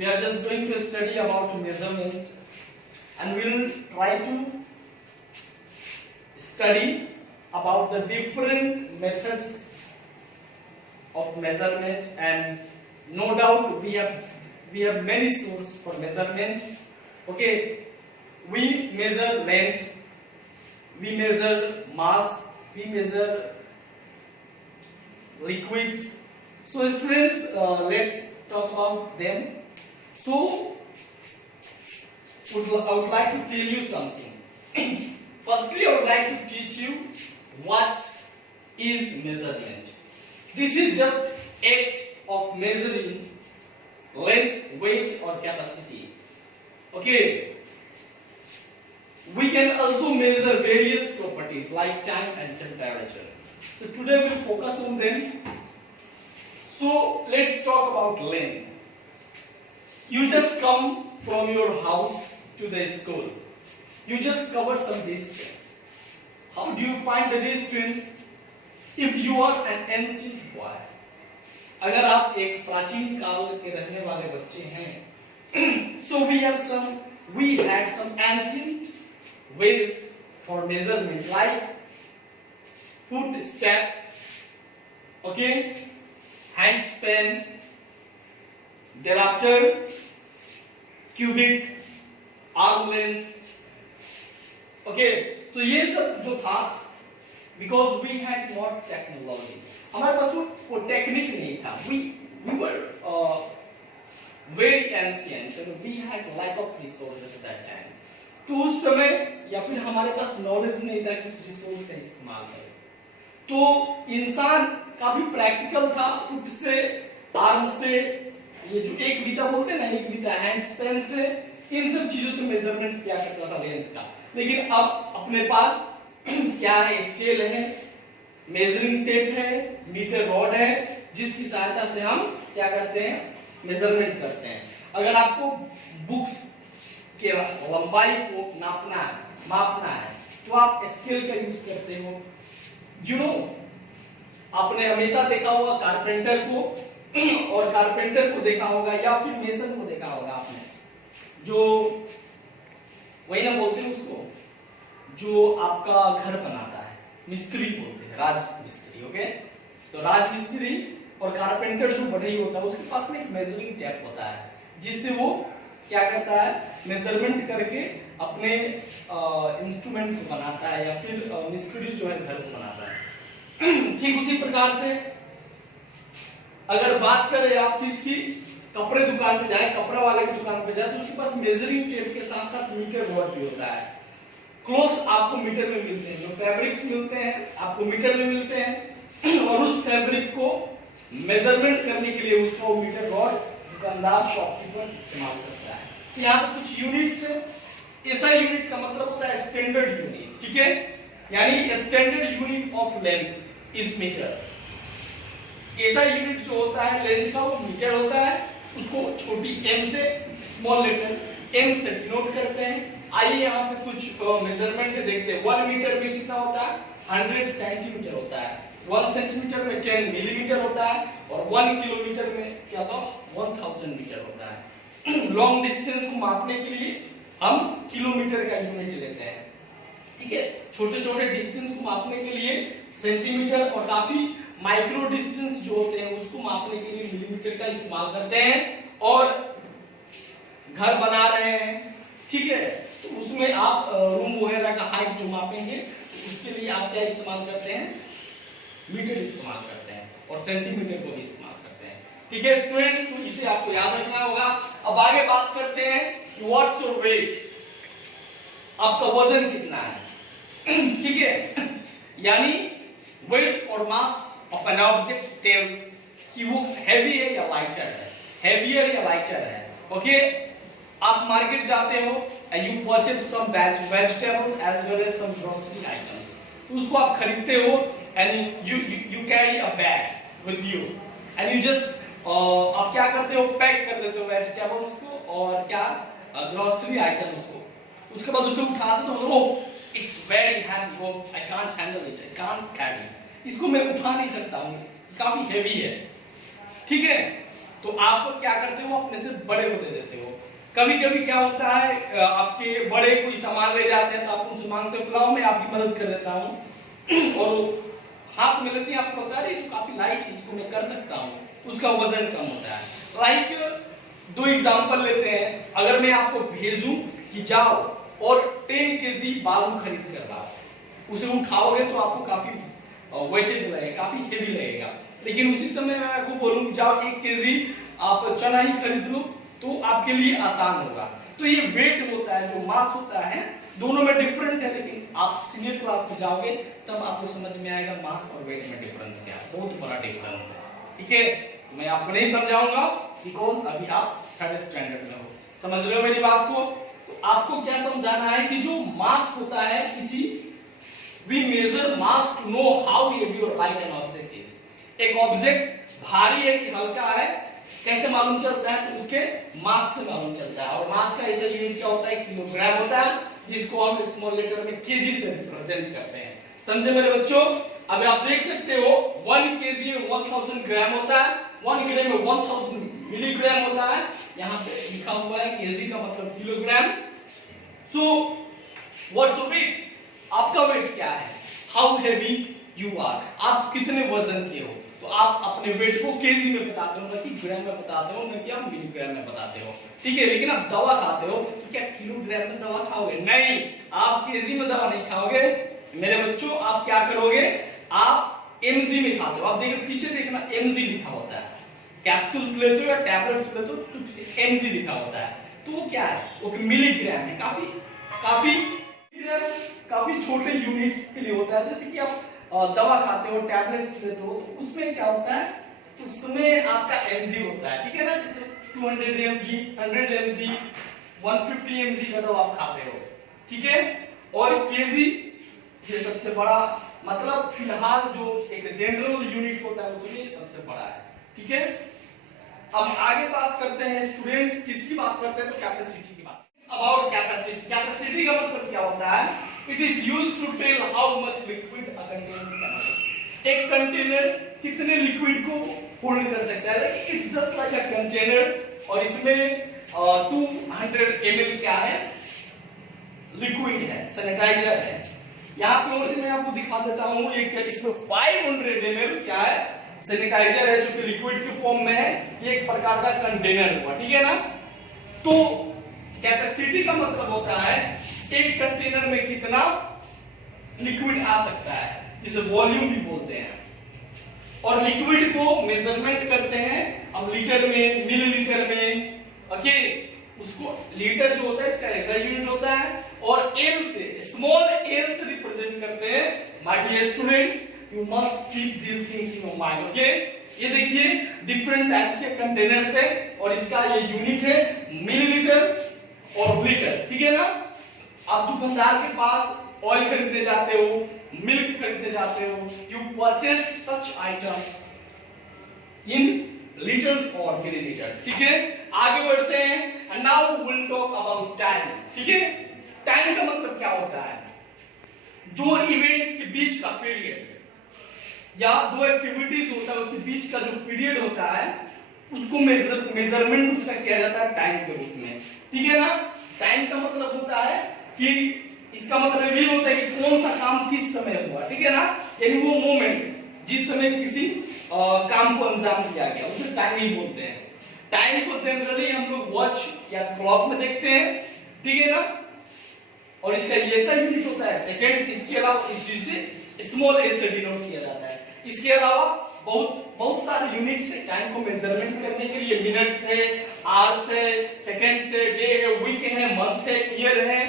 we are just going to study about measurement, and we'll try to study about the different methods of measurement, and no doubt we have many sources for measurement. Okay, we measure length, we measure mass, we measure liquids. So students, let's talk about them. So I would like to tell you something. Firstly, I would like to teach you what is measurement. This is just act of measuring length, weight or capacity. Okay. We can also measure various properties like time and temperature. So today we'll focus on them. So let's talk about length. You just come from your house to the school. You just cover some distance. How do you find the distance? If you are an ancient boy, अगर आप एक प्राचीन काल के रहने वाले बच्चे हैं, so we had some ancient ways for measurement, like foot step, okay, hand span, thereafter cubit, arm length, okay. तो ये सब जो था, because we had more technology, हमारे पास वो टेक्निक नहीं था. We were very ancient, and we had lack of resources that time. तो उस समय या फिर हमारे पास नॉलेज नहीं था कि उस रिसोर्स का इस्तेमाल करें. तो इंसान काफी प्रैक्टिकल था. फुट से, आर्म से, ये जो एक बीता बोलते हैं ना, एक बीता हैंड स्पैन से, इन सब चीजों से मेजरमेंट किया करता था लेंथ का. लेकिन अब अपने पास क्या है? स्केल है, मेजरिंग टेप है, मीटर रॉड है, जिसकी सहायता से हम क्या करते हैं? मेजरमेंट करते हैं. अगर आपको बुक्स के लंबाई को नापना है, मापना है, तो आप स्केल का यूज करते हो. यू नो, आपने हमेशा देखा होगा कारपेंटर को, और कारपेंटर को देखा होगा या फिर मेसन को देखा होगा आपने, जो वही ना बोलते हैं उसको, जो आपका घर बनाता है, मिस्त्री बोलते हैं, राज मिस्त्री. ओके, तो राज मिस्त्री और कारपेंटर जो बढ़ई होता है, उसके पास में एक मेजरिंग टेप होता है, जिससे वो क्या करता है? मेजरमेंट करके अपने इंस्ट्रूमेंट को बनाता है, या फिर मिस्त्री जो है घर को बनाता है. ठीक उसी प्रकार से अगर बात करें आप किसकी, कपड़े दुकान पे जाए, कपड़ा वाले की दुकान पे जाए, तो उसके पास मेजरिंग टेप के साथ साथ मीटर रॉड भी होता है. क्लोथ्स आपको मीटर में मिलते हैं, जो फैब्रिक्स मिलते हैं आपको मीटर में मिलते हैं, और उस फैब्रिक को मेजरमेंट करने के लिए उसका वो मीटर रॉड दुकानदार शॉपकीपर इस्तेमाल करता है. तो यहाँ पे कुछ यूनिट्स है. ऐसा यूनिट का मतलब होता है स्टैंडर्ड यूनिट. ठीक है, यानी standard unit of length is metre. ऐसा यूनिट जो होता है लेंथ का, वो मीटर होता है. उसको छोटी m से, स्मॉल लेटर m से डिनोट करते हैं. आइए यहाँ पे कुछ मेजरमेंट देखते हैं. 1 मीटर में कितना होता है? 100 सेंटीमीटर होता है. 1 सेंटीमीटर में 10 मिलीमीटर होता है, और 1 किलोमीटर में क्या होता है? 1000 मीटर होता है. लॉन्ग डिस्टेंस को मापने के लिए हम किलोमीटर का यूनिट लेते हैं. ठीक है, छोटे छोटे डिस्टेंस को मापने के लिए सेंटीमीटर, और काफी माइक्रो डिस्टेंस जो होते हैं उसको मापने के लिए मिलीमीटर का इस्तेमाल करते हैं. और घर बना रहे हैं, ठीक है, तो उसमें आप रूम वगैरह का हाइट जो मापेंगे, तो उसके लिए आप क्या इस्तेमाल करते हैं? मीटर इस्तेमाल करते हैं, और सेंटीमीटर को भी इस्तेमाल करते हैं. ठीक है स्टूडेंट्स, तो इसे आपको याद रखना होगा. अब आगे बात करते हैं कि व्हाट्स योर वेट, आपका वजन कितना है. ठीक है, यानी वेट और mass of an object tells कि वो हैवी है या लाइटर है, हेवियर या लाइटर है. ओके, आप मार्केट जाते हो and you purchase some vegetables as well as some grocery items. उसको आप खरीदते हो and you carry a bag with you and you just आप क्या करते हो? पैक कर देते हो वेजिटेबल्स को और क्या ग्रोसरी आइटम्स को. उसके बाद उसे उठाते हो, it's very heavy, I can't handle it, I can't carry, इसको मैं उठा नहीं सकता हूँ, काफी हेवी है. ठीक है, तो आप क्या करते हो, अपने से बड़े को दे देते हो। कभी कभी क्या होता है, आपके बड़े कोई सामान ले जाते हैं तो आप उनसे मांगते हो लाओ मैं आपकी मदद कर देता हूँ और हाथ में लेते हैं, आपको पता है तो काफी लाइट है, इसको मैं कर सकता हूँ, उसका वजन कम होता है। लाइक दो एग्जांपल लेते हैं, अगर मैं आपको भेजूं कि जाओ और 10 केजी बालू खरीद कर लाओ, उसे उठाओगे तो आपको काफी वेटेड लगेगा, काफी हेवी लगेगा। लेकिन उसी समय मैं आपको बोलूं कि जाओ 1 केजी आप चना ही खरीद लो तो आपके लिए आसान होगा। तो ये वेट होता है, जो मास होता है, दोनों में डिफरेंट है, लेकिन आप सीनियर क्लास में जाओगे तब आपको समझ में आएगा मास और वेट में डिफरेंस क्या है, बहुत बड़ा डिफरेंस है। ठीक है, मैं आपको नहीं समझाऊंगा बिकॉज अभी आप 3rd स्टैंडर्ड में हो। समझ रहे हो मेरी बात को? तो आपको क्या समझाना है कि जो मास होता है किसी, we measure mass to know how heavy or light an object is. एक ऑब्जेक्ट भारी है कि हल्का है कैसे मालूम चलता है, तो उसके मास से मालूम चलता है। और मास का ऐसा यूनिट क्या होता है, किलोग्राम होता है, जिसको हम स्मॉल लेटर में केजी से रिप्रेजेंट करते हैं। समझे मेरे बच्चों? अब आप देख सकते हो 1 केजी में 1000 ग्राम होता है, 1 ग्राम में 1000 मिलीग्राम होता है। यहाँ पे लिखा हुआ है केजी का मतलब kilogram. So what's your weight? आपका वेट क्या है? हाउ हेवी यू आर, आप कितने वजन के हो? तो आप अपने वेट को केजी में बताते हो, ना कि ग्राम में बताते हो, ना कि आप मिलीग्राम में बताते हो। ठीक है, लेकिन आप दवा खाते हो तो क्या किलोग्राम में दवा खाओगे? नहीं, आप केजी में दवा नहीं खाओगे मेरे बच्चों। आप क्या करोगे, आप एमजी में खाते हो। आप देखो पीछे देखना एमजी लिखा होता है, कैप्सूल्स लेते हो या टैबलेट्स लेते हो तो एमजी लिखा होता है। तो वो क्या है, वो मिलीग्राम है। काफी छोटे यूनिट्स के लिए होता है। जैसे कि आप दवा खाते हो, टैबलेट्स लेते हो, तो उसमें क्या होता है, उसमें आपका एमजी होता है। ठीक है ना, जैसे 200 mg, 100 mg, 150 mg का दवा आप खाते हो। ठीक है, और केजी ये सबसे बड़ा, मतलब फिलहाल जो एक जनरल यूनिट होता है उसमें सबसे बड़ा है। ठीक है, अब आगे बात करते हैं स्टूडेंट्स, किसकी बात करते हैं, तो कैपेसिटी की बात। अबाउट कैपेसिटी, कैपेसिटी का मतलब क्या होता है, it is used to tell how much liquid a container can hold. एक कंटेनर कितने लिक्विड को होल्ड कर सकता है। It's just like a container, और इसमें 200 ml क्या है, लिक्विड है, सैनिटाइजर है। यहाँ पे और मैं आपको दिखा देता हूँ, एक इसमें 500 ml क्या है, सैनिटाइजर है, जो कि लिक्विड के फॉर्म में है। ये एक प्रकार का कंटेनर हुआ। ठीक है ना, तो कैपेसिटी का मतलब होता है एक कंटेनर में कितना लिक्विड आ सकता है, जिसे वॉल्यूम भी बोलते हैं। और लिक्विड को मेजरमेंट करते हैं अब लीटर में, मिलीलीटर में। ओके, उसको लीटर जो होता है इसका ऐसा यूनिट होता है, और एल से, स्मॉल एल से रिप्रेजेंट करते हैं। My dear students, you must keep this things in your mind. Okay, ये देखिए डिफरेंट टाइप्स के कंटेनर्स है, और इसका ये यूनिट है मिलीलीटर और लीटर। ठीक है ना, आप दुकानदार के पास ऑयल खरीदने जाते हो, मिल्क खरीदने जाते हो, you purchase such items in litres और मिलीलीटर्स। ठीक है, आगे बढ़ते हैं। And now we will talk about time. ठीक है, टाइम का मतलब क्या होता है, दो इवेंट्स के बीच का पीरियड, या दो एक्टिविटीज होता है उसके बीच का जो पीरियड होता है, उसको मेजरमेंट उसका किया जाता है टाइम के रूप में। ठीक है ना, टाइम का मतलब होता है कि इसका मतलब ये होता है कि कौन सा काम किस समय हुआ। ठीक है ना, यानी वो मोमेंट जिस समय किसी काम को अंजाम दिया गया, उसे टाइम ही बोलते हैं। टाइम को जनरली हम लोग वॉच या क्लॉक में देखते हैं। ठीक है ना, और इसका ये ऐसा यूनिट होता है सेकंड्स। इसके अलावा जिसे स्मॉल ए से डिनोट किया जाता है। इसके अलावा बहुत सारे यूनिट्स है टाइम को मेजरमेंट करने के लिए। मिनट्स है, आवर्स है, सेकंड्स है, डे है, वीक है, मंथ है, ईयर है।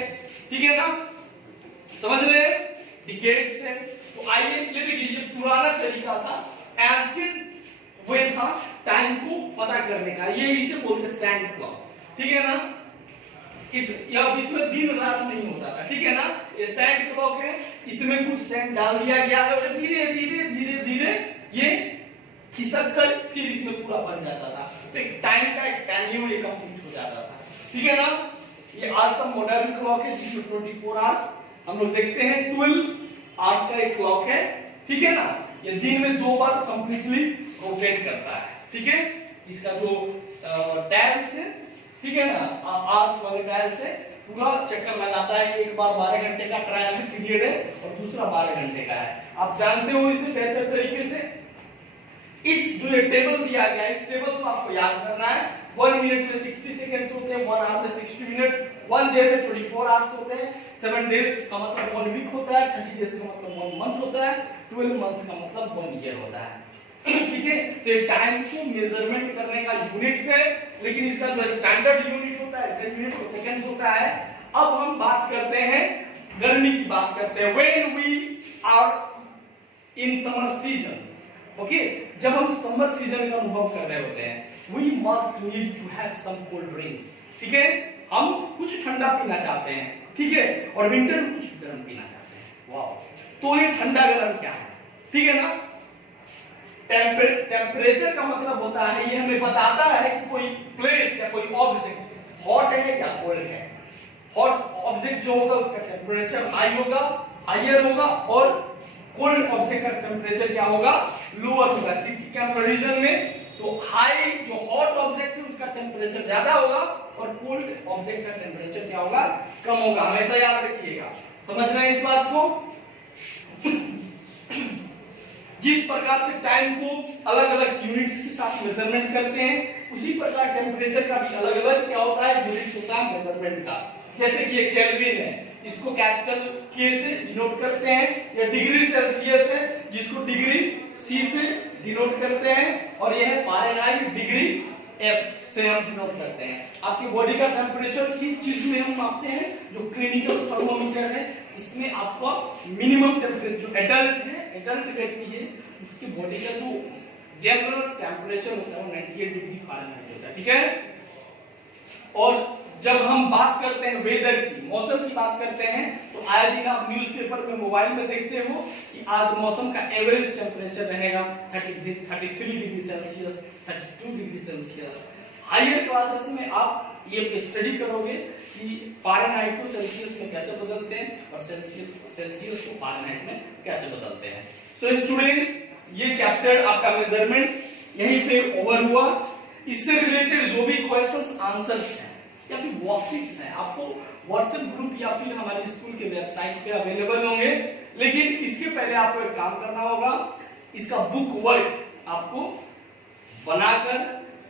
ठीक है ना, समझ रहे हैं, डिकेड्स है। तो आइए ये देखिए, ये पुराना तरीका था, एंशिएंट वे था टाइम को पता करने का, ये इसे बोलते हैं सैंड क्लॉक। ठीक है ना, इसमें दिन रात नहीं होता था। ठीक है ना, ये सैंड क्लॉक है, इसमें कुछ सैंड डाल दिया गया है, और धीरे धीरे धीरे धीरे ये खिसक कर फिर इसमें पूरा बन जाता था। तो एक टाइम का एक टाइमिंग ये कंप्लीट हो जाता था। ठीक है ना, ये आज का मॉडर्न क्लॉक है जिसमें 24 आवर्स हम लोग देखते हैं। 12 आवर्स का एक क्लॉक है। ठीक है ना, ये दिन में 2 बार कंप्लीटली रोटेट करता है। ठीक है, इसका जो टाइल्स है, ठीक है ना, आर्स वाले टाइल्स है, पूरा चक्कर लगाता है। एक बार 12 घंटे का ट्रायल पीरियड है और दूसरा 12 घंटे का है। आप जानते हो इसे बेहतर तरीके से। इस जो ये टेबल दिया गया है, इस टेबल को आपको याद करना है। 1 मिनट में 60 सेकंड्स होते हैं, 1 आवर में 60 मिनट्स, 1 डे में 24 आवर्स होते हैं, 7 डेज का मतलब 1 वीक होता है, 30 डेज का मतलब 1 मंथ होता है, 12 मंथ्स का मतलब 1 ईयर होता है। ठीक है, तो ये टाइम को मेजरमेंट करने का यूनिट्स है, लेकिन इसका जो स्टैंडर्ड यूनिट होता है इसे मिनट और सेकंड्स होता है। अब हम बात करते हैं गर्मी की, बात करते हैं when we are in summer seasons. Okay, जब हम समर सीजन का अनुभव कर रहे होते हैं, we must need to have some cold drinks. ठीक है, हम कुछ ठंडा पीना चाहते हैं, ठीक है, और विंटर में कुछ गर्म पीना चाहते हैं। वाओ, तो ये ठंडा गर्म क्या है? ठीक है ना, टेम्परेचर का मतलब होता है, ये हमें बताता है कि कोई प्लेस या कोई ऑब्जेक्ट हॉट है या कोल्ड है। हॉट ऑब्जेक्ट जो होगा उसका टेम्परेचर हाई होगा, हायर होगा, और कोल्ड ऑब्जेक्ट का टेम्परेचर क्या होगा? लोअर होगा। इसकी कंपैरिजन में तो हाई जो हॉट ऑब्जेक्ट है उसका टेम्परेचर ज्यादा होगा और कोल्ड ऑब्जेक्ट का टेम्परेचर क्या होगा? कम होगा। हमेशा याद रखिएगा, समझ रहे हैं इस बात को? जिस प्रकार से टाइम को अलग अलग यूनिट्स के साथ मेजरमेंट करते हैं, उसी प्रकार टेम्परेचर का भी अलग अलग क्या होता है? यूनिट्स होता है मेजरमेंट का। जैसे कि ये केल्विन है, इसको कैपिटल के से डिनोट करते हैं, या डिग्री सेल्सियस है जिसको डिग्री सी से डिनोट करते हैं, और यह है फारेनहाइट, डिग्री एफ से हम डिनोट करते हैं। आपकी बॉडी का टेम्परेचर किस चीज में हम मापते हैं? जो क्लिनिकल थर्मोमीटर है, इसमें आपका मिनिमम टेम्परेचर, जो एडल्ट है, एडल्ट व्यक्ति है, उसकी बॉडी का जो जनरल टेम्परेचर होता है वो 98 डिग्री फारेनहाइट होता है। ठीक है, और जब हम बात करते हैं वेदर की, मौसम की बात करते हैं, तो आए दिन आप न्यूज़पेपर में, मोबाइल में देखते हो कि आज मौसम का एवरेज टेम्परेचर रहेगा 33 degree Celsius, 32 degree Celsius. Higher classes में आप ये स्टडी करोगे कि फारेनहाइट को सेल्सियस में कैसे बदलते हैं और सेल्सियस को फारेनहाइट में कैसे बदलते हैं। सो स्टूडेंट्स, ये चैप्टर आपका मेजरमेंट यहीं पे ओवर हुआ। इससे रिलेटेड जो भी क्वेश्चंस आंसर्स हैं या फिर वर्कशीट्स हैं, आपको व्हाट्सएप ग्रुप या फिर हमारे स्कूल के वेबसाइट पे अवेलेबल होंगे। लेकिन इसके पहले आपको एक काम करना होगा, इसका बुक वर्क आपको बनाकर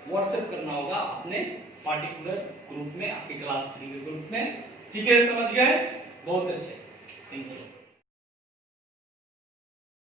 व्हाट्सएप करना होगा अपने पार्टिकुलर ग्रुप में, आपके क्लास 3 के ग्रुप में। ठीक है, समझ गए? बहुत अच्छे, थैंक यू।